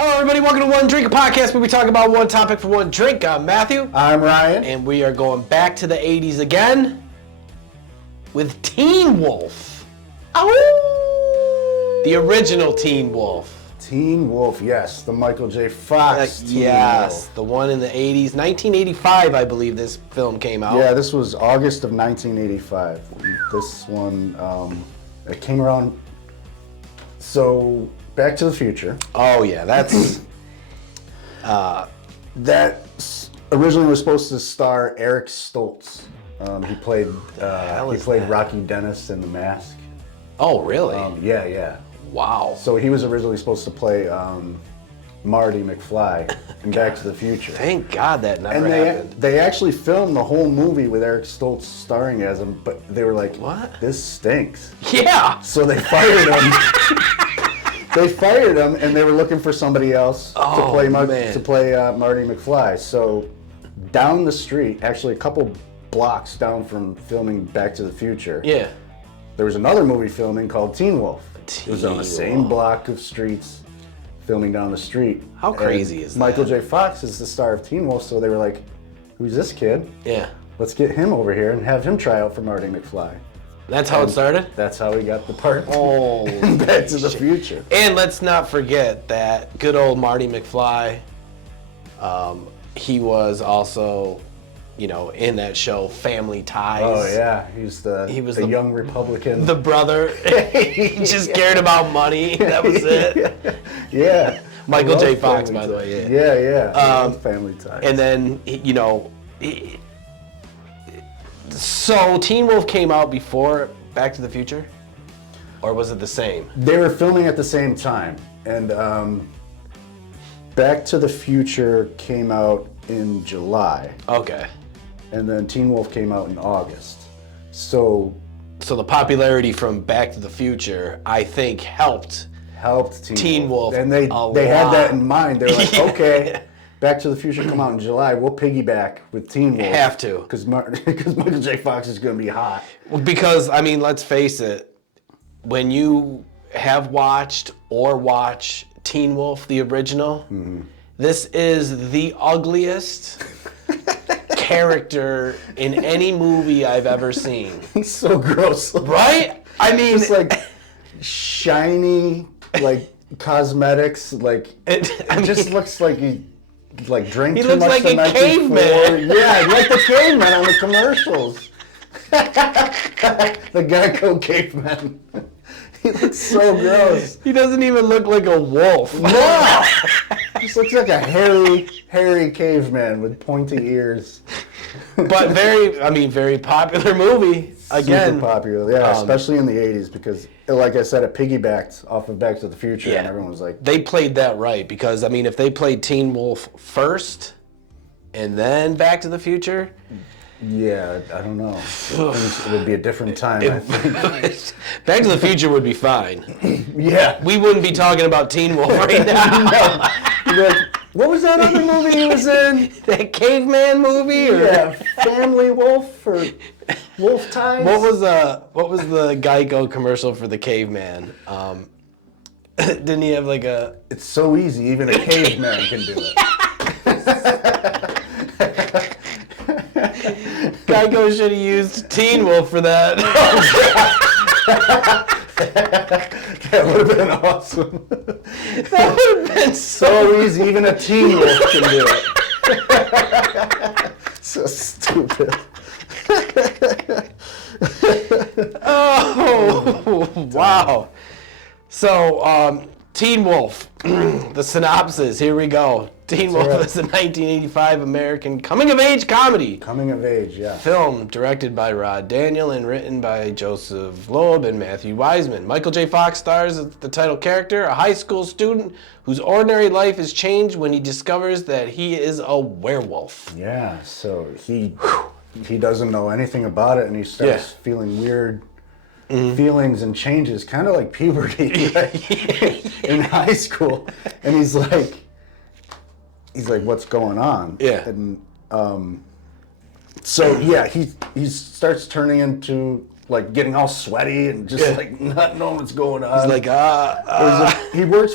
Hello, everybody. Welcome to One Drink Podcast, where we talk about one topic for one drink. I'm Matthew. I'm Ryan. And we are going back to the 80s again with Teen Wolf. Ow! The original Teen Wolf. Teen Wolf, yes. The Michaeljfox Teen yes, Wolf. the one in the 80s. 1985, I believe this film came out. Yeah, this was August of 1985. This one, it came around, so Back to the Future. Oh, yeah, that's... That originally was supposed to star Eric Stoltz. He played Rocky Dennis in The Mask. Oh, really? Yeah. Wow. So he was originally supposed to play Marty McFly in Back to the Future. Thank God that never And happened. they actually filmed the whole movie with Eric Stoltz starring as him, but they were like, What? This stinks. Yeah! So they fired him. And they were looking for somebody else to play Marty McFly. So down the street, actually a couple blocks down from filming Back to the Future, Yeah. there was another movie filming called Teen Wolf. It was on the same block of streets, filming down the street. How crazy is that? Michaeljfox is the star of Teen Wolf, so they were like, who's this kid? Yeah. Let's get him over here and have him try out for Marty McFly. That's how it started? That's how he got the part Oh, in Back to the Future. And let's not forget that good old Marty McFly, he was also, in that show Family Ties. Oh yeah, he was the young Republican. The brother. He just cared about money. That was it. Yeah. Michaeljfox, by the way. Yeah. Family Ties. And then, so Teen Wolf came out before Back to the Future? Or was it the same? They were filming at the same time, and Back to the Future came out in July. Okay. And then Teen Wolf came out in August. So the popularity from Back to the Future, I think, helped Teen Wolf and they a had lot. that in mind. They're like, okay, Back to the Future come out in July. We'll piggyback with Teen Wolf. Have to. Because Michaeljfox is going to be hot. Because, let's face it, when you have watched or watch Teen Wolf, the original, this is the ugliest character in any movie I've ever seen. It's so gross. Right? It's like shiny, like cosmetics, it just looks like he drank too much like the a night caveman. before. Yeah, like the caveman on the commercials. The Geico caveman. He looks so gross. He doesn't even look like a wolf. No! Just looks like a hairy caveman with pointy ears. But very popular movie. Again. Super popular, yeah, especially in the 80s because, like I said, it piggybacked off of Back to the Future, and everyone was like... They played that right, because, if they played Teen Wolf first, and then Back to the Future... Yeah, I don't know. It would be a different time, I think. Back to the Future would be fine. Yeah. We wouldn't be talking about Teen Wolf right now. No. Like, what was that other movie he was in? That caveman movie? Or? Yeah, Family Wolf or Wolf Ties? What was the Geico commercial for the caveman? Didn't he have like a... It's so easy, even a caveman can do it. Geico should have used Teen Wolf for that. That would have been awesome. That would have been so easy, even a Teen Wolf can do it. So stupid. Oh, wow. So, Teen Wolf, the synopsis, here we go. Teen Wolf is a 1985 American coming-of-age comedy. Coming of age, yeah. Film directed by Rod Daniel and written by Joseph Loeb and Matthew Wiseman. Michaeljfox stars as the title character, a high school student whose ordinary life is changed when he discovers that he is a werewolf. Yeah, so he doesn't know anything about it, and he starts feeling weird feelings and changes, kind of like puberty in high school. And he's like, what's going on? Yeah. And so he starts turning into like getting all sweaty and just like not knowing what's going on. He's like, He worked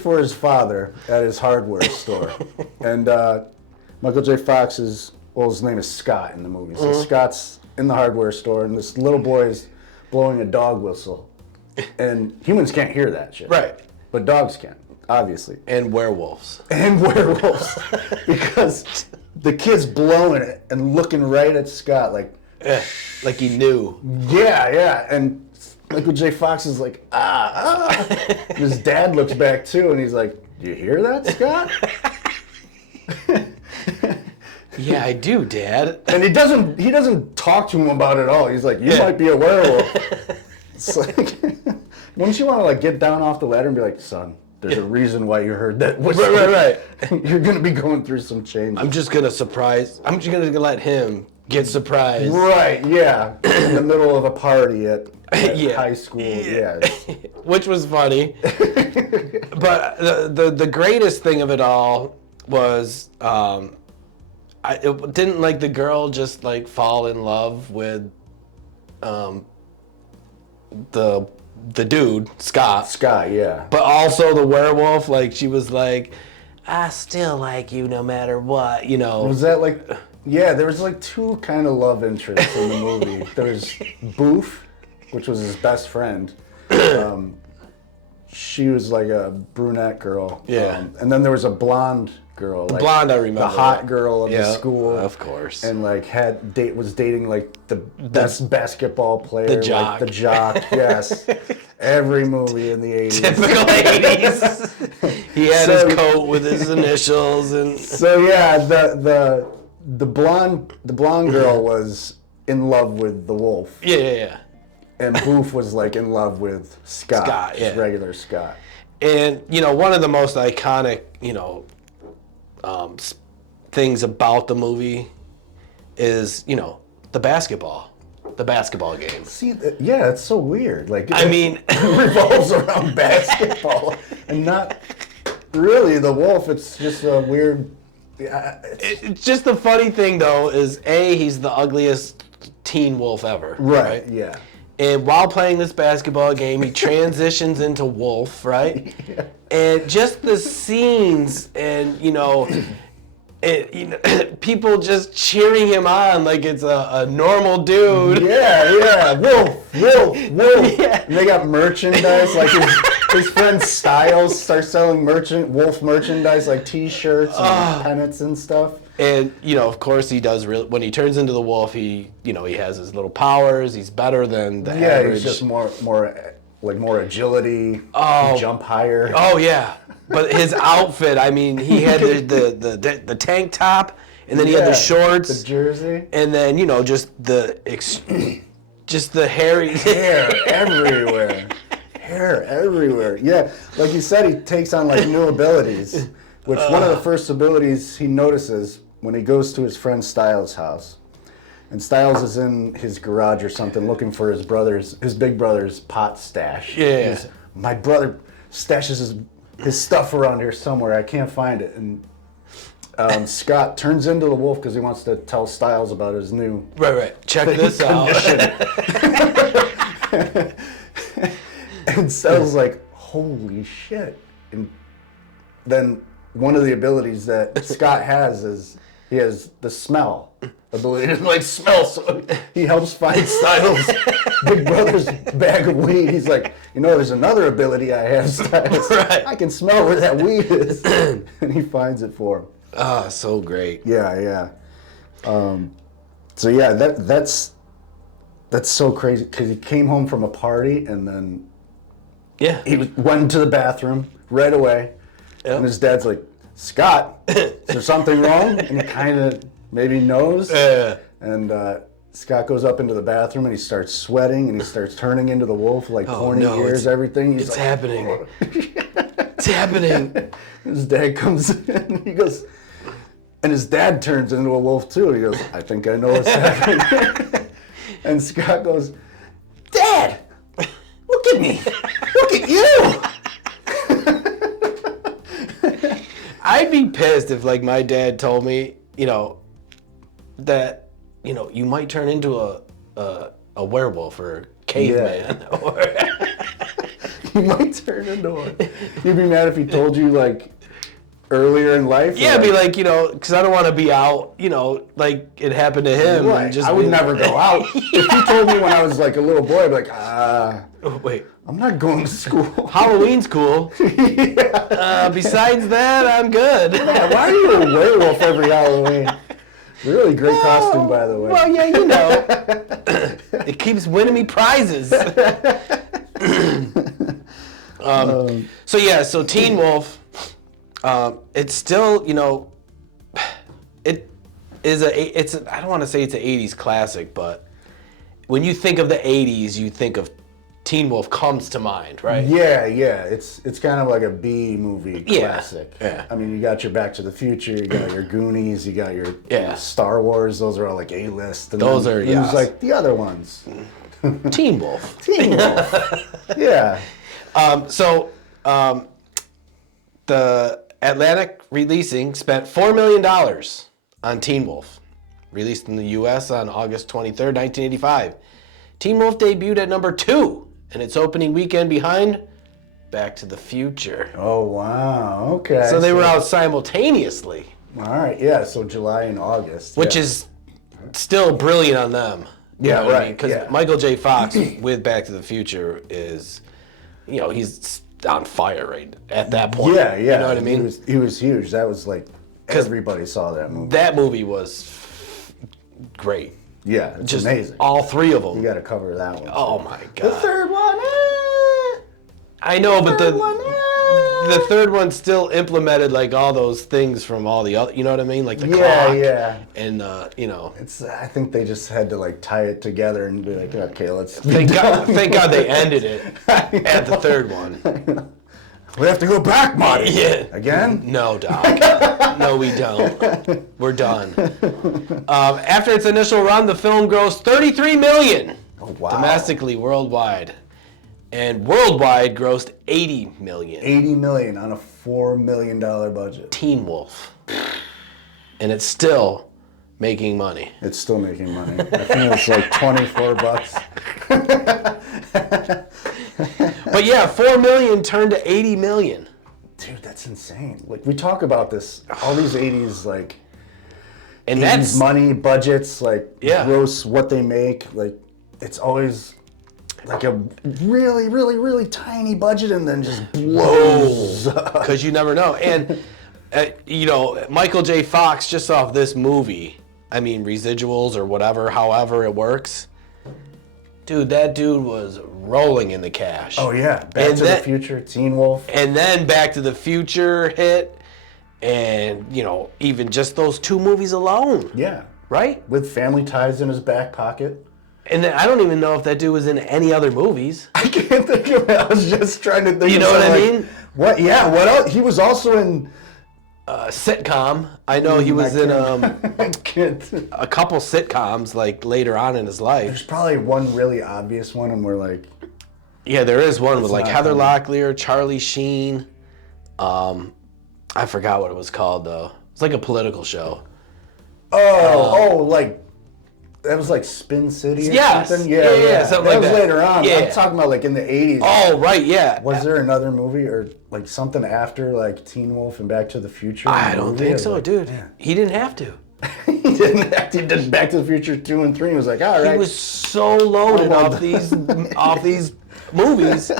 for his father at his hardware store, and Michael J. Fox his name is Scott in the movie. So Scott's in the hardware store, and this little boy is blowing a dog whistle, and humans can't hear that shit, right? But dogs can, obviously, and werewolves, because the kid's blowing it and looking right at Scott like he knew. Yeah, and Michael J. Fox is like, And his dad looks back too, and he's like, "Do you hear that, Scott?" Yeah, I do, Dad. And he doesn't talk to him about it at all. He's like, "You might be a werewolf." It's like, wouldn't you want to like get down off the ladder and be like, "Son, there's a reason why you heard that whistle. Right. You're gonna be going through some changes." I'm just gonna let him get surprised. Right, yeah. In the middle of a party at high school, yeah. Which was funny. But the greatest thing of it all was didn't like the girl just like fall in love with the dude, Scott. Scott, yeah. But also the werewolf, like she was like, I still like you no matter what, you know. Was that like, yeah, there was like two kind of love interests in the movie. There was Boof, which was his best friend. She was like a brunette girl. Yeah. And then there was a blonde girl. The blonde, I remember. The hot girl of the school. Of course. And like was dating like the best basketball player. The jock. Like the jock, yes. Every movie in the 80s. Typical 80s. He had his coat with his initials and So yeah, the blonde girl was in love with the wolf. Yeah. And Boof was like in love with Scott, just regular Scott. And you know, one of the most iconic, things about the movie is, the basketball game. See, yeah, it's so weird. Like, I mean, it revolves around basketball and not really the wolf. It's just a weird. It's just the funny thing though is he's the ugliest teen wolf ever. Right. Yeah. And while playing this basketball game, he transitions into wolf, right? Yeah. And just the scenes and, people just cheering him on like it's a normal dude. Yeah. Wolf. Yeah. And they got merchandise, like his friend Styles starts selling wolf merchandise, like T-shirts and pennants and stuff. And, of course he does when he turns into the wolf, he has his little powers. He's better than the average. He's just more agility, jump higher. Oh, yeah. But his outfit, I mean, he had the tank top, and then he had the shorts. The jersey. And then, just the hairy... Hair everywhere. Yeah, like you said, he takes on like new abilities, which one of the first abilities he notices when he goes to his friend Styles' house. And Styles is in his garage or something looking for his big brother's pot stash. Yeah. My brother stashes his stuff around here somewhere. I can't find it. And Scott turns into the wolf because he wants to tell Styles about his new... Right. Check this out. And Styles like, holy shit. And then one of the abilities that Scott has is he has the smell ability to like smell. So he helps find Styles' big brother's bag of weed. He's like, there's another ability I have, Styles. Right. I can smell where that weed is. And he finds it for him. Ah, so great. Yeah. So yeah, that's so crazy because he came home from a party and then he went into the bathroom right away. Yep. And his dad's like, Scott, is there something wrong? And he kind of maybe knows. And Scott goes up into the bathroom and he starts sweating and he starts turning into the wolf, like pointy ears, everything. It's like, happening. It's happening. His dad comes in and he goes, and his dad turns into a wolf too. He goes, I think I know what's happening. And Scott goes, Dad, look at me. Look at you. I'd be pissed if like my dad told me, that, you might turn into a a werewolf or caveman. Yeah. Or You might turn into one. You'd be mad if he told you, like, earlier in life? Yeah, be like, because I don't want to be out, like it happened to him. Right. And just I would never go out. If he told me when I was, like, a little boy, I'd be like, Oh, wait. I'm not going to school. Halloween's cool. Yeah. Besides that, I'm good. Yeah, why are you a werewolf every Halloween? Really great costume, by the way. Well, yeah, it keeps winning me prizes. So Teen Wolf, it's still, it is I don't want to say it's an 80s classic, but when you think of the 80s, you think of Teen Wolf comes to mind, right? Yeah. It's kind of like a B movie classic. Yeah. I mean, you got your Back to the Future, you got your Goonies, you got your Star Wars. Those are all like A-list. And those then, are, there's like the other ones. Teen Wolf. Teen Wolf. Yeah. The Atlantic Releasing spent $4 million on Teen Wolf, released in the U.S. on August 23rd, 1985. Teen Wolf debuted at number 2 in its opening weekend behind Back to the Future. Oh, wow. Okay. So they were out simultaneously. All right. Yeah. So July and August. Which is still brilliant on them. Yeah, right. Because Michael J. Fox with Back to the Future is, he's on fire right at that point. Yeah. You know what I mean? He was huge. That was like, everybody saw that movie. That movie was great. Yeah, it's Just amazing. all 3 of them. You got to cover that one. Oh my God. The third one. I know, but the third one still implemented like all those things from all the other. You know what I mean? Like the clock. Yeah. And It's. I think they just had to like tie it together and be like, okay, let's. Thank God they ended it at the third one. We have to go back, Marty. Yeah. Again? No, Doc. No, we don't. We're done. After its initial run, the film grossed $33 million domestically worldwide. And worldwide grossed $80 million. $80 million on a $4 million budget. Teen Wolf. And it's still making money. It's still making money. I think it's like $24. But yeah, $4 million turned to $80 million. Dude, that's insane. Like, we talk about this, all these 80s, like, and 80s that's money, budgets, like, gross, what they make. Like, it's always like a really, really, really tiny budget and then just blows up. Because you never know. And, Michael J. Fox, just off this movie, I mean, residuals or whatever, however it works, dude, that dude was rolling in the cash. Oh, yeah. Back to the Future, Teen Wolf. And then Back to the Future hit. And, even just those 2 movies alone. Yeah. Right? With Family Ties in his back pocket. And then I don't even know if that dude was in any other movies. I can't think of it. I was just trying to think You know what I mean? What? Yeah, what else? He was also in... sitcom. I know he was in I can't. a couple sitcoms, like, later on in his life. There's probably one really obvious one, and we're like... Yeah, there is one with, like, Heather funny. Locklear, Charlie Sheen. I forgot what it was called, though. It's like a political show. Like... That was like Spin City or something? Yeah, something like that. That was later on. Yeah. I'm talking about like in the 80s. Oh, right, yeah. Was there another movie or like something after like Teen Wolf and Back to the Future? I don't think so, dude. Yeah. He didn't have to. He didn't have to. He did Back to the Future 2 and 3 and was like, all right. He was so loaded off these movies.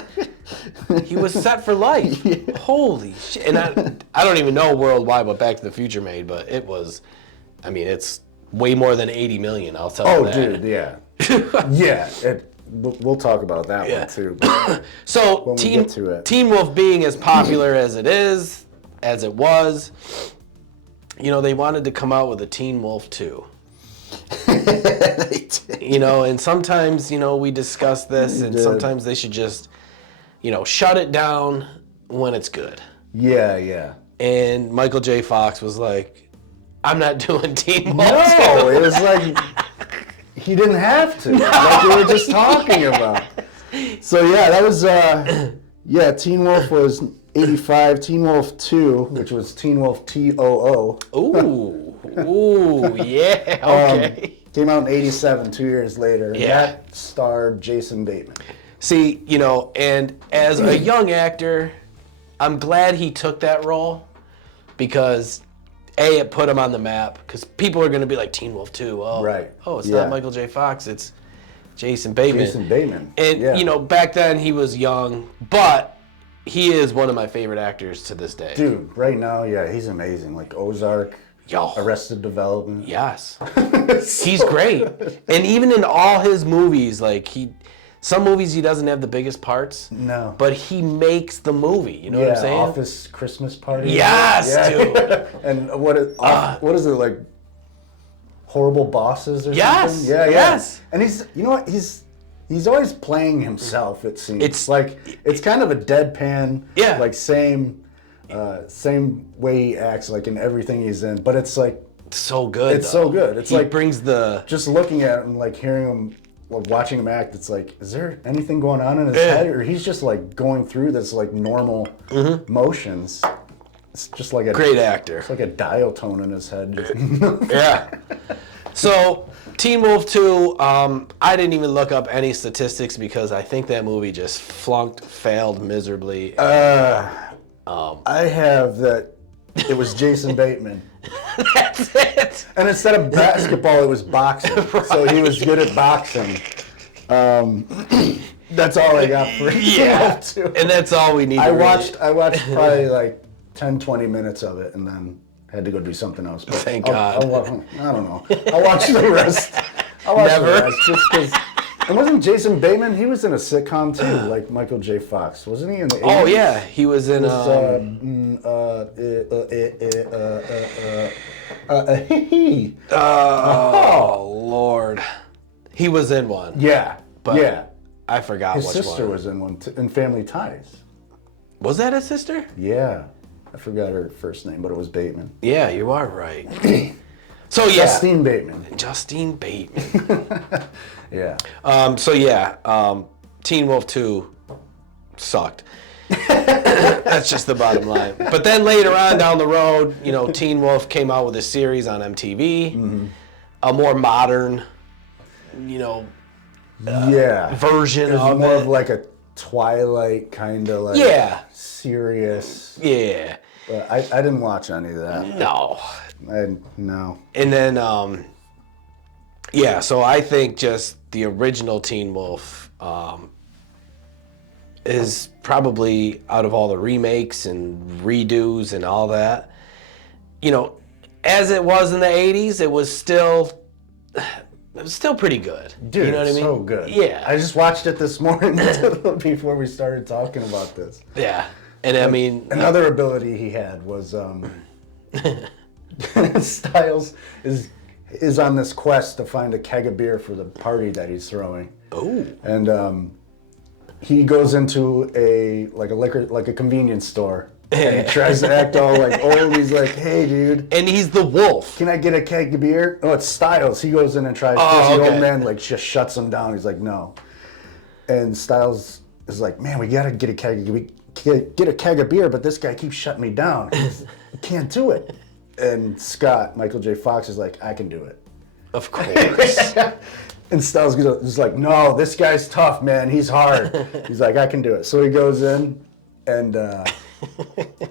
He was set for life. Yeah. Holy shit. And I don't even know worldwide what Back to the Future made, but it was, it's way more than 80 million, I'll tell you that. Oh, dude, yeah. Yeah, we'll talk about that one too. But so, when we get to it. Teen Wolf being as popular as it was, they wanted to come out with a Teen Wolf 2. And sometimes, we discuss this, and sometimes they should just, shut it down when it's good. Yeah. And Michael J. Fox was like, I'm not doing Teen Wolf. No, it was like he didn't have to. Like we were just talking about. So yeah, that was Teen Wolf was 85. Teen Wolf 2, which was Teen Wolf TOO. Ooh, yeah, okay. Came out in 87, 2 years later. Yeah. That starred Jason Bateman. See, and as a young actor, I'm glad he took that role because, A, it put him on the map because people are going to be like, Teen Wolf 2. Oh, Right. Oh, it's not Michael J. Fox. It's Jason Bateman. Jason Bateman. And, back then he was young, but he is one of my favorite actors to this day. Dude, right now, he's amazing. Like Ozark, Arrested Development. Yes. He's great. And even in all his movies, like some movies he doesn't have the biggest parts. No. But he makes the movie. You know what I'm saying? Office Christmas Party. Yes, dude. And what is it, like Horrible Bosses or yes, something? Yeah, yes. And he's always playing himself, it seems. It's like it's kind of a deadpan, like same way he acts like in everything he's in, but it's like so good. It's so good. It's he like brings just looking at him, like hearing him, like watching him act. It's like, is there anything going on in his head, or he's just like going through this like normal motions? It's just like a great actor. It's like a dial tone in his head. Yeah. So Teen Wolf 2, I didn't even look up any statistics because I think that movie just failed miserably. I have that it was Jason Bateman. That's it. And instead of basketball, it was boxing. Right. So he was good at boxing. That's all I got for Teen Wolf 2. And that's all we need. I watched probably like 10, 20 minutes of it and then had to go do something else. But Thank God. I don't know. I'll watch the rest. Just because. And wasn't Jason Bateman? He was in a sitcom too, like Michael J. Fox, wasn't he? In the 80s? Oh yeah, he was in. Oh Lord, he was in one. Yeah, but I forgot his which one. His sister was in one in Family Ties. Was that his sister? Yeah, I forgot her first name, but it was Bateman. Yeah, you are right. So Justine Bateman. Justine Bateman. Yeah. Teen Wolf 2 sucked. That's just the bottom line. But then later on down the road, Teen Wolf came out with a series on MTV, a more modern, version it was of more it. of like a Twilight kind of like serious. Yeah. But I didn't watch any of that. No. No. And then, so I think just the original Teen Wolf is probably, out of all the remakes and redos and all that, as it was in the 80s, it was still pretty good. Dude, you know what I mean? So good. Yeah. I just watched it this morning before we started talking about this. Yeah. And I mean... Another ability he had was... Styles is on this quest to find a keg of beer for the party that he's throwing. Oh. And he goes into a convenience store and he tries to act all like old. He's like, "Hey, dude." And he's the wolf. "Can I get a keg of beer?" Oh, it's Styles. He goes in and tries. The old man just shuts him down. He's like, "No." And Styles is like, "Man, we gotta get a keg of beer, but this guy keeps shutting me down. I can't do it." And Michael J. Fox is like, "I can do it." Of course. And Styles is like, "No, this guy's tough, man. He's hard." He's like, "I can do it." So he goes in, and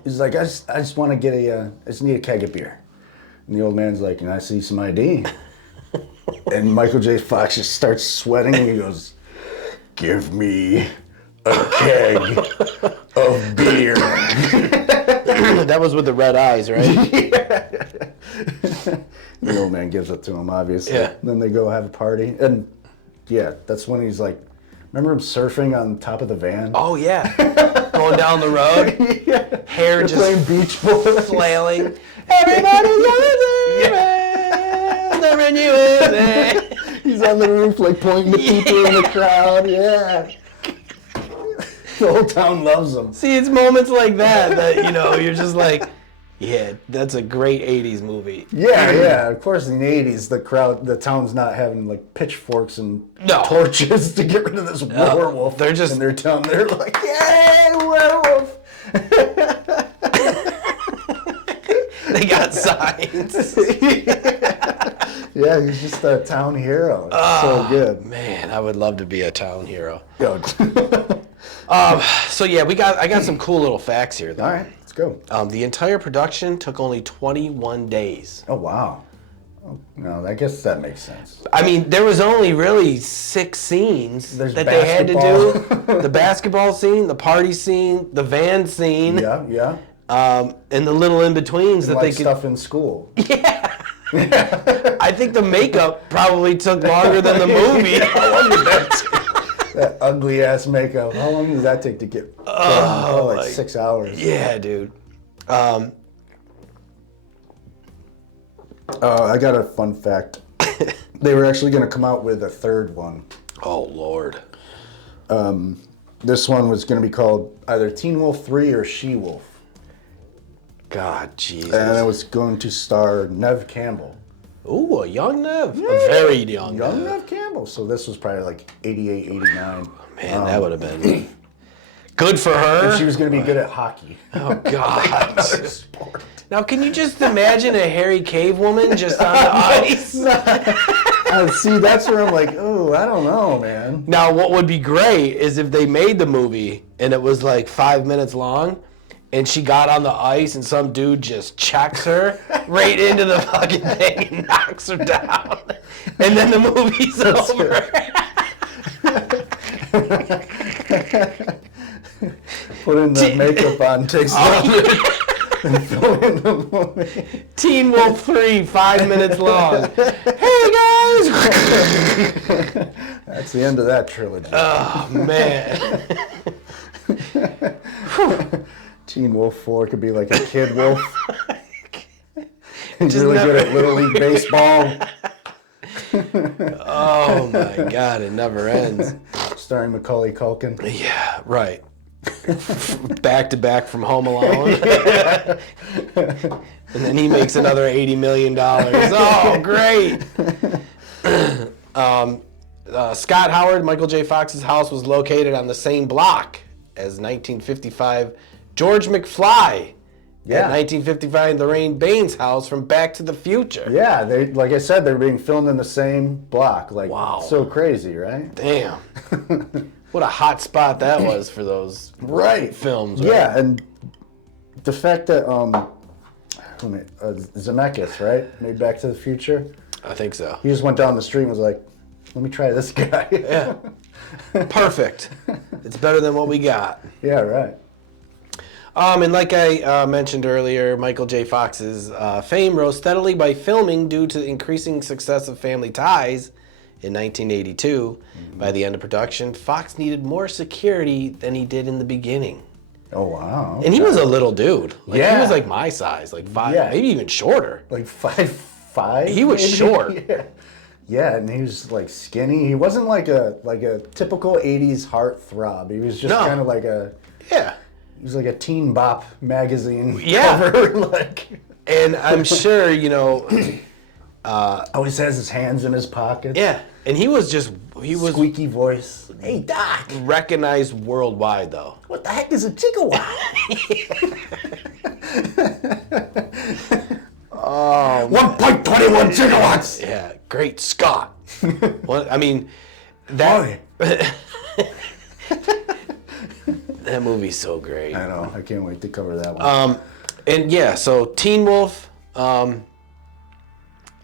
he's like, I just want to get I just need a keg of beer." And the old man's like, "Can I see some ID?" And Michael J. Fox just starts sweating, and he goes, "Give me a keg of beer." That was with the red eyes, right? Yeah. The old man gives it to him, obviously. Yeah. Then they go have a party. And that's when he's like, remember him surfing on top of the van? Oh, yeah. Going down the road. Yeah. Hair They're just playing beach ball. flailing. Everybody's living USA. He's on the roof, like pointing to people in the crowd. Yeah. The whole town loves him. See, it's moments like that you're just like, yeah, that's a great 80s movie. Yeah. Of course, in the 80s, the town's not having like pitchforks and torches to get rid of this werewolf. They're just... in their town. They're like, yay, werewolf! They got signs. Yeah, he's just a town hero. It's so good. Man, I would love to be a town hero. Yo. So yeah, I got some cool little facts here, though. All right, let's go. The entire production took only 21 days. Oh, wow. Oh, no, I guess that makes sense. I mean, there was only really 6 scenes There's that they had to do. The basketball scene, the party scene, the van scene. Yeah. And the little in-betweens that Like they could... stuff in school. Yeah. I think the makeup probably took longer than the movie. How long did that take? That ugly-ass makeup. How long did that take to get done? Like 6 hours. Yeah, dude. I got a fun fact. They were actually going to come out with a third one. Oh, Lord. This one was going to be called either Teen Wolf 3 or She Wolf. God, Jesus. And it was going to star Neve Campbell. Ooh, a young Nev. Yeah. A very young Nev. Neve Campbell. So this was probably like 88, 89. Man, that would have been good for her. And she was going to be good at hockey. Oh, God. Now, can you just imagine a hairy cave woman just on the ice? See, that's where I'm like, oh, I don't know, man. Now, what would be great is if they made the movie and it was like 5 minutes long and she got on the ice and some dude just checks her right into the fucking thing and knocks her down. And then the movie's over. Putting the makeup on takes longer. Teen Wolf 3, 5 minutes long. Hey guys! That's the end of that trilogy. Oh man. Teen Wolf 4 could be like a kid wolf. He's really good at Little League baseball. Oh my God, it never ends. Starring Macaulay Culkin. Yeah, right. Back to back from Home Alone. And then he makes another $80 million. Oh, great. Scott Howard, Michael J. Fox's house was located on the same block as 1955 George McFly. Yeah. At 1955 Lorraine Baines' house from Back to the Future. Yeah, they like I said, they're being filmed in the same block. Like, wow. So crazy, right? Damn. What a hot spot that was for those films. Right? Yeah, and the fact that Zemeckis, right, made Back to the Future. I think so. He just went down the street and was like, "Let me try this guy." Yeah. Perfect. It's better than what we got. Yeah, right. And like I mentioned earlier, Michael J. Fox's fame rose steadily by filming due to the increasing success of Family Ties in 1982. Mm-hmm. By the end of production, Fox needed more security than he did in the beginning. Oh, wow. Okay. And he was a little dude. Like, yeah. He was like my size, like 5, maybe even shorter. Like 5'5". He was short. Yeah. Yeah, and he was like skinny. He wasn't like a typical 80s heartthrob. He was just kind of like a... Yeah. He was like a Teen Bop magazine cover. Like. And I'm sure, you know... always has his hands in his pockets. Yeah, and he was squeaky voice. Hey, Doc. Recognized worldwide, though. What the heck is a gigawatt? Oh, 1.21 gigawatts. Yeah, great Scott. What I mean, that that movie's so great. I know. I can't wait to cover that one. And yeah, so Teen Wolf.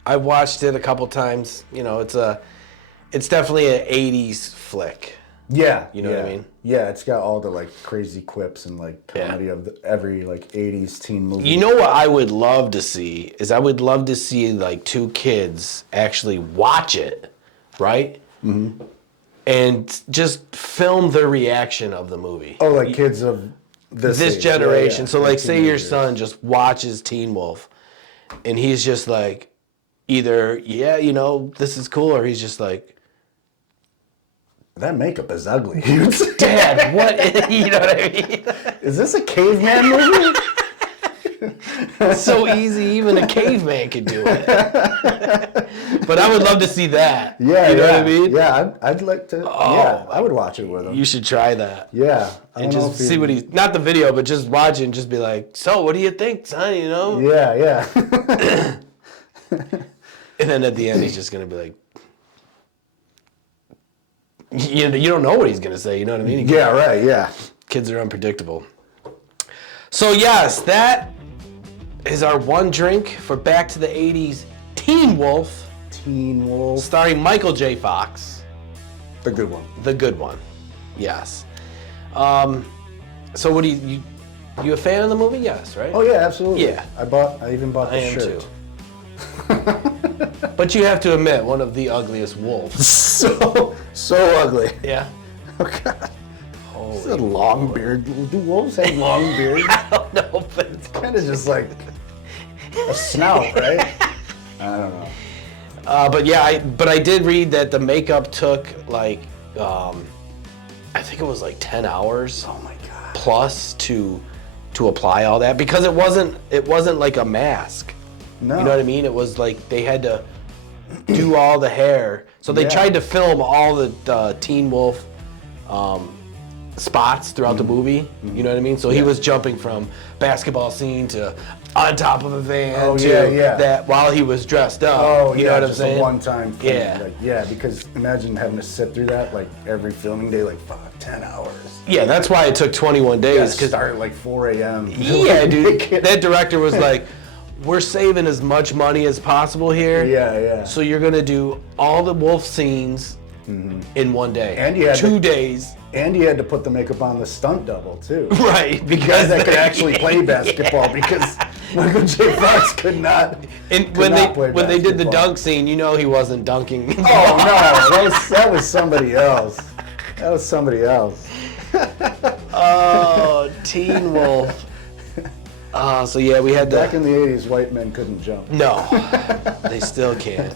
I watched it a couple times. You know, it's definitely an '80s flick. Yeah, you know what I mean. Yeah, it's got all the like crazy quips and like comedy of every like '80s teen movie. You know what I would love to see is like 2 kids actually watch it, right? Mm-hmm. And just film their reaction of the movie. Oh, like kids of this generation. Yeah. So like, say your son just watches Teen Wolf, and he's just like, either you know this is cool, or he's just like, that makeup is ugly. Dad, what? You know what I mean? Is this a caveman movie? It's so easy, even a caveman could do it. But I would love to see that. Yeah, you know yeah. what I mean? Yeah, I'd like to. Yeah, I would watch it with him. You should try that. Yeah, And just see what he's, not the video, but just watch it and just be like, so what do you think, son? You know? Yeah, yeah. And then at the end, he's just going to be like, you don't know what he's going to say, you know what I mean? Yeah, right, yeah. Kids are unpredictable. So yes, that is our one drink for Back to the 80s Teen Wolf. Teen Wolf. Starring Michaeljfox. The good one. The good one. Yes. So what do you a fan of the movie? Yes, right? Oh yeah, absolutely. Yeah. I even bought the I am shirt. too. But you have to admit, one of the ugliest wolves. So ugly. Yeah. Oh god. Holy It's a long beard. Do wolves have long beards? I don't know, but It's kind of just like a snout, right? I don't know. But yeah, I did read that the makeup took like, I think it was like 10 hours. Oh my god. Plus to apply all that, because it wasn't like a mask. No. You know what I mean? It was like they had to do all the hair. So they tried to film all the Teen Wolf spots throughout the movie. You know what I mean? So he was jumping from basketball scene to on top of a van to that while he was dressed up. Oh, you know what I'm just saying? a one-time thing. Yeah. Like, yeah, because imagine having to sit through that like every filming day, like 10 hours. Yeah, that's why it took 21 days. Because start at like 4 a.m. Yeah, dude. That director was like, we're saving as much money as possible here. Yeah, yeah. So you're gonna do all the wolf scenes in one day. And you had 2 days. And you had to put the makeup on the stunt double too. Right, Because that could actually play basketball because Michael J. Fox could not. And when they did the dunk scene, you know he wasn't dunking. Oh no, that was somebody else. That was somebody else. Oh, Teen Wolf. So yeah, we had Back in the 80s, white men couldn't jump. No, they still can't.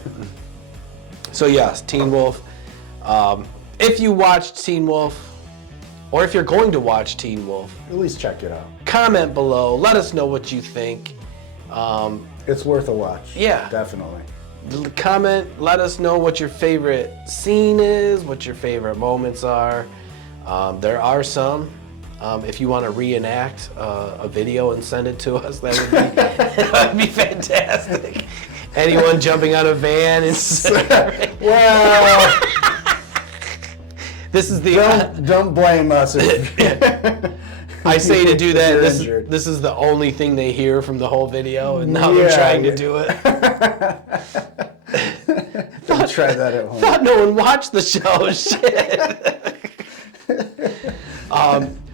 So yes, Teen Wolf. If you watched Teen Wolf, or if you're going to watch Teen Wolf, At least check it out. comment below. Let us know what you think. It's worth a watch. Yeah. Definitely. Comment. Let us know what your favorite scene is, what your favorite moments are. There are some. If you want to reenact a video and send it to us, that would be fantastic. Anyone jumping out of a van and Well, this is the don't blame us. I say to do that. You're This injured. is the only thing they hear from the whole video, and now they're trying to do it. Don't try that at home. Thought no one watched the show. Shit.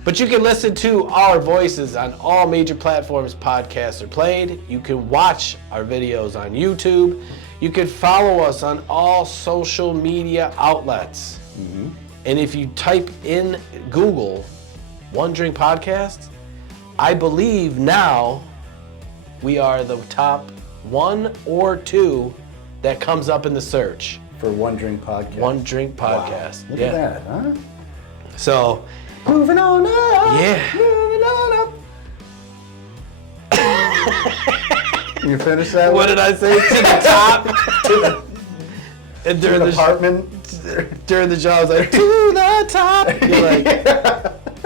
But you can listen to our voices on all major platforms podcasts are played. You can watch our videos on YouTube. You can follow us on all social media outlets. And if you type in Google One Drink Podcast, I believe now we are the top 1 or 2 that comes up in the search. For One Drink Podcast. One Drink Podcast. Wow. Look at that, huh? So, Moving on up. yeah. Moving on up. You finished that What one? did I say? To the top? And To during the the apartment? during the show, I was like, to the top.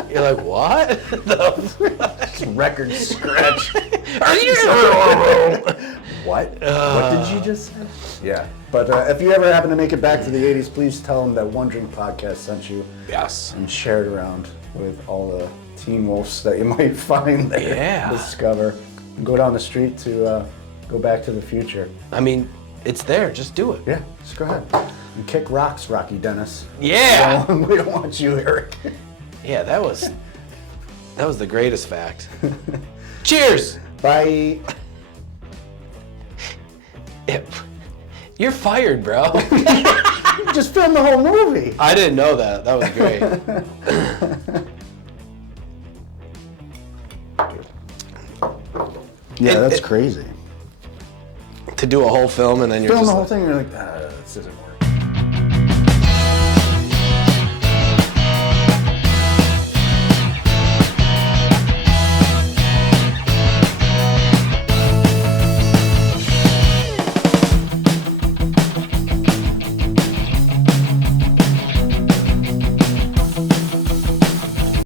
You're like, what? The Record scratch. What? What did you just say? Yeah. But if you ever happen to make it back to the 80s, please tell them that One Drink Podcast sent you. Yes. And share it around with all the Teen Wolves that you might find there. Yeah. Discover. And go down the street to go back to the future. I mean, it's there. Just do it. Yeah, just go ahead. And kick rocks, Rocky Dennis. Yeah. We don't want you, Eric. Yeah, that was the greatest fact. Cheers. Bye. You're fired, bro. You just filmed the whole movie. I didn't know that. That was great. Yeah, that's crazy. To do a whole film and then you're Film just the whole like, thing, you're like, this isn't